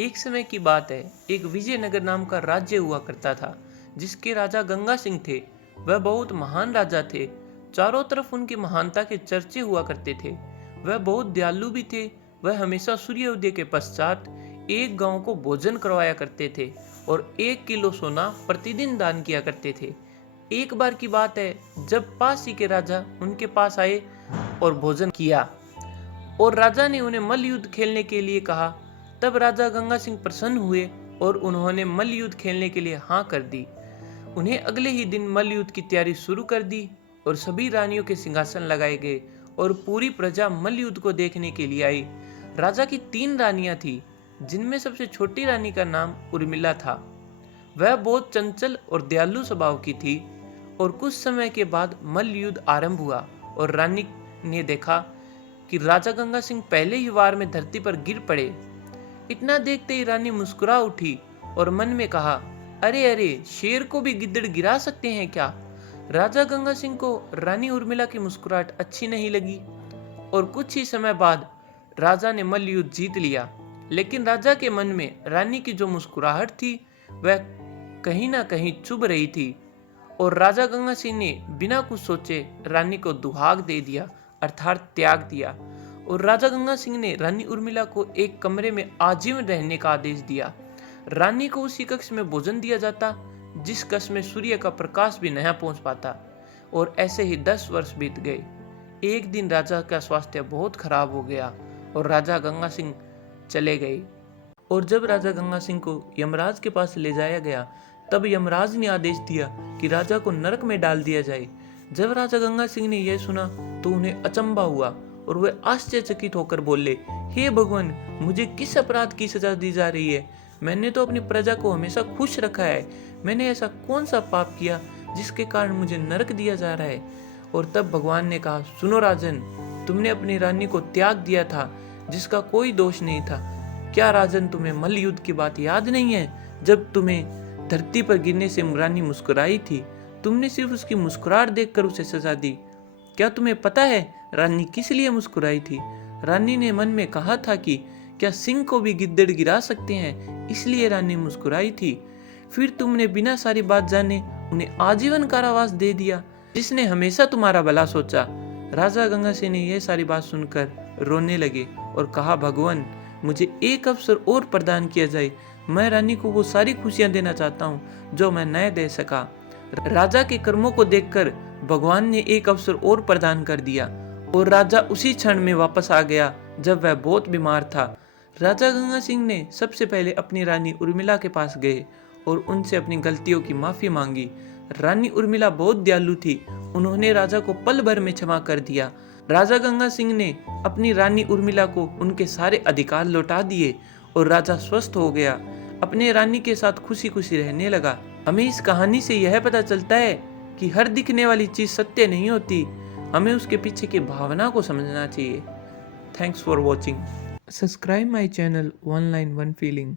एक समय की बात है, एक विजयनगर नाम का राज्य हुआ करता था, जिसके राजा गंगा सिंह थे। वह बहुत महान राजा थे। चारों तरफ उनकी महानता के चर्चे हुआ करते थे। वह बहुत दयालु भी थे। वह हमेशा सूर्योदय के पश्चात एक गांव को भोजन करवाया करते थे और 1 किलो सोना प्रतिदिन दान किया करते थे। एक बार की बात है, जब पास ही के राजा उनके पास आए और भोजन किया और राजा ने उन्हें मल्ल युद्ध खेलने के लिए कहा। तब राजा गंगा सिंह प्रसन्न हुए और उन्होंने मल्ल युद्ध खेलने के लिए हाँ कर दी। उन्हें अगले ही दिन मल्ल युद्ध की तैयारी शुरू कर दी और सभी रानियों के सिंहासन लगाए गए और पूरी प्रजा मल्ल युद्ध को देखने के लिए आई। राजा की 3 रानियां थी, जिनमें सबसे छोटी रानी का नाम उर्मिला था। वह बहुत चंचल और दयालु स्वभाव की थी। और कुछ समय के बाद मल्ल युद्ध आरंभ हुआ और रानी ने देखा कि राजा गंगा सिंह पहले ही वार में धरती पर गिर पड़े। इतना देखते ही रानी मुस्कुरा उठी और मन में कहा, अरे अरे, शेर को भी गिद्दड़ गिरा सकते हैं क्या। राजा गंगा सिंह को रानी उर्मिला की मुस्कुराहट अच्छी नहीं लगी और कुछ ही समय बाद राजा ने मल्ल युद्ध जीत लिया। लेकिन राजा के मन में रानी की जो मुस्कुराहट थी, वह कहीं ना कहीं चुभ रही थी और राजा गंगा सिंह ने बिना कुछ सोचे रानी को दुहाग दे दिया, अर्थात त्याग दिया। और राजा गंगा सिंह ने रानी उर्मिला को एक कमरे में आजीवन रहने का आदेश दिया। रानी को उसी कक्ष में भोजन दिया जाता जिस कक्ष में सूर्य का प्रकाश भी नहीं पहुंच पाता। और ऐसे ही 10 वर्ष बीत गए। एक दिन राजा का स्वास्थ्य बहुत खराब हो गया और राजा गंगा सिंह चले गए। और जब राजा गंगा सिंह को यमराज के पास ले जाया गया, तब यमराज ने आदेश दिया कि राजा को नरक में डाल दिया जाए। जब राजा गंगा सिंह ने यह सुना तो उन्हें अचंभा हुआ और वे आश्चर्यचकित होकर बोले, हे भगवान, मुझे किस अपराध की सजा दी जा रही है। मैंने तो अपनी प्रजा को हमेशा खुश रखा है। मैंने ऐसा कौन सा पाप किया जिसके कारण मुझे नरक दिया जा रहा है। और तब भगवान ने कहा, सुनो राजन, तुमने अपनी रानी को त्याग दिया था जिसका कोई दोष नहीं था। क्या राजन, तुम्हें मल्ल युद्ध की बात याद नहीं है, जब तुम्हें धरती पर गिरने से रानी मुस्कुराई थी। तुमने सिर्फ उसकी मुस्कुराहट देखकर उसे सजा दी। क्या तुम्हें पता है रानी किस लिए मुस्कुराई थी? रानी ने मन में कहा था कि क्या सिंह को भी गिद्दड़ गिरा सकते हैं, इसलिए रानी मुस्कुराई थी। फिर तुमने बिना सारी बात जाने उन्हें आजीवन कारावास दे दिया, जिसने हमेशा तुम्हारा भला सोचा। राजा गंगा सिंह ने यह सारी बात सुनकर रोने लगे और कहा, भगवान, मुझे एक अवसर और प्रदान किया जाए। मैं रानी को वो सारी खुशियां देना चाहता हूँ जो मैं न दे सका। राजा के कर्मों को देखकर भगवान ने एक अवसर और प्रदान कर दिया और राजा उसी क्षण में वापस आ गया जब वह बहुत बीमार था। राजा गंगा सिंह ने सबसे पहले अपनी रानी उर्मिला के पास गए और उनसे अपनी गलतियों की माफी मांगी। रानी उर्मिला बहुत दयालु थी। उन्होंने राजा को पल भर में क्षमा कर दिया। राजा गंगा सिंह ने अपनी रानी उर्मिला को उनके सारे अधिकार लौटा दिए और राजा स्वस्थ हो गया। अपने रानी के साथ खुशी खुशी रहने लगा। हमें इस कहानी से यह पता चलता है कि हर दिखने वाली चीज सत्य नहीं होती। हमें उसके पीछे की भावना को समझना चाहिए। Thanks for watching. Subscribe my channel one line one feeling.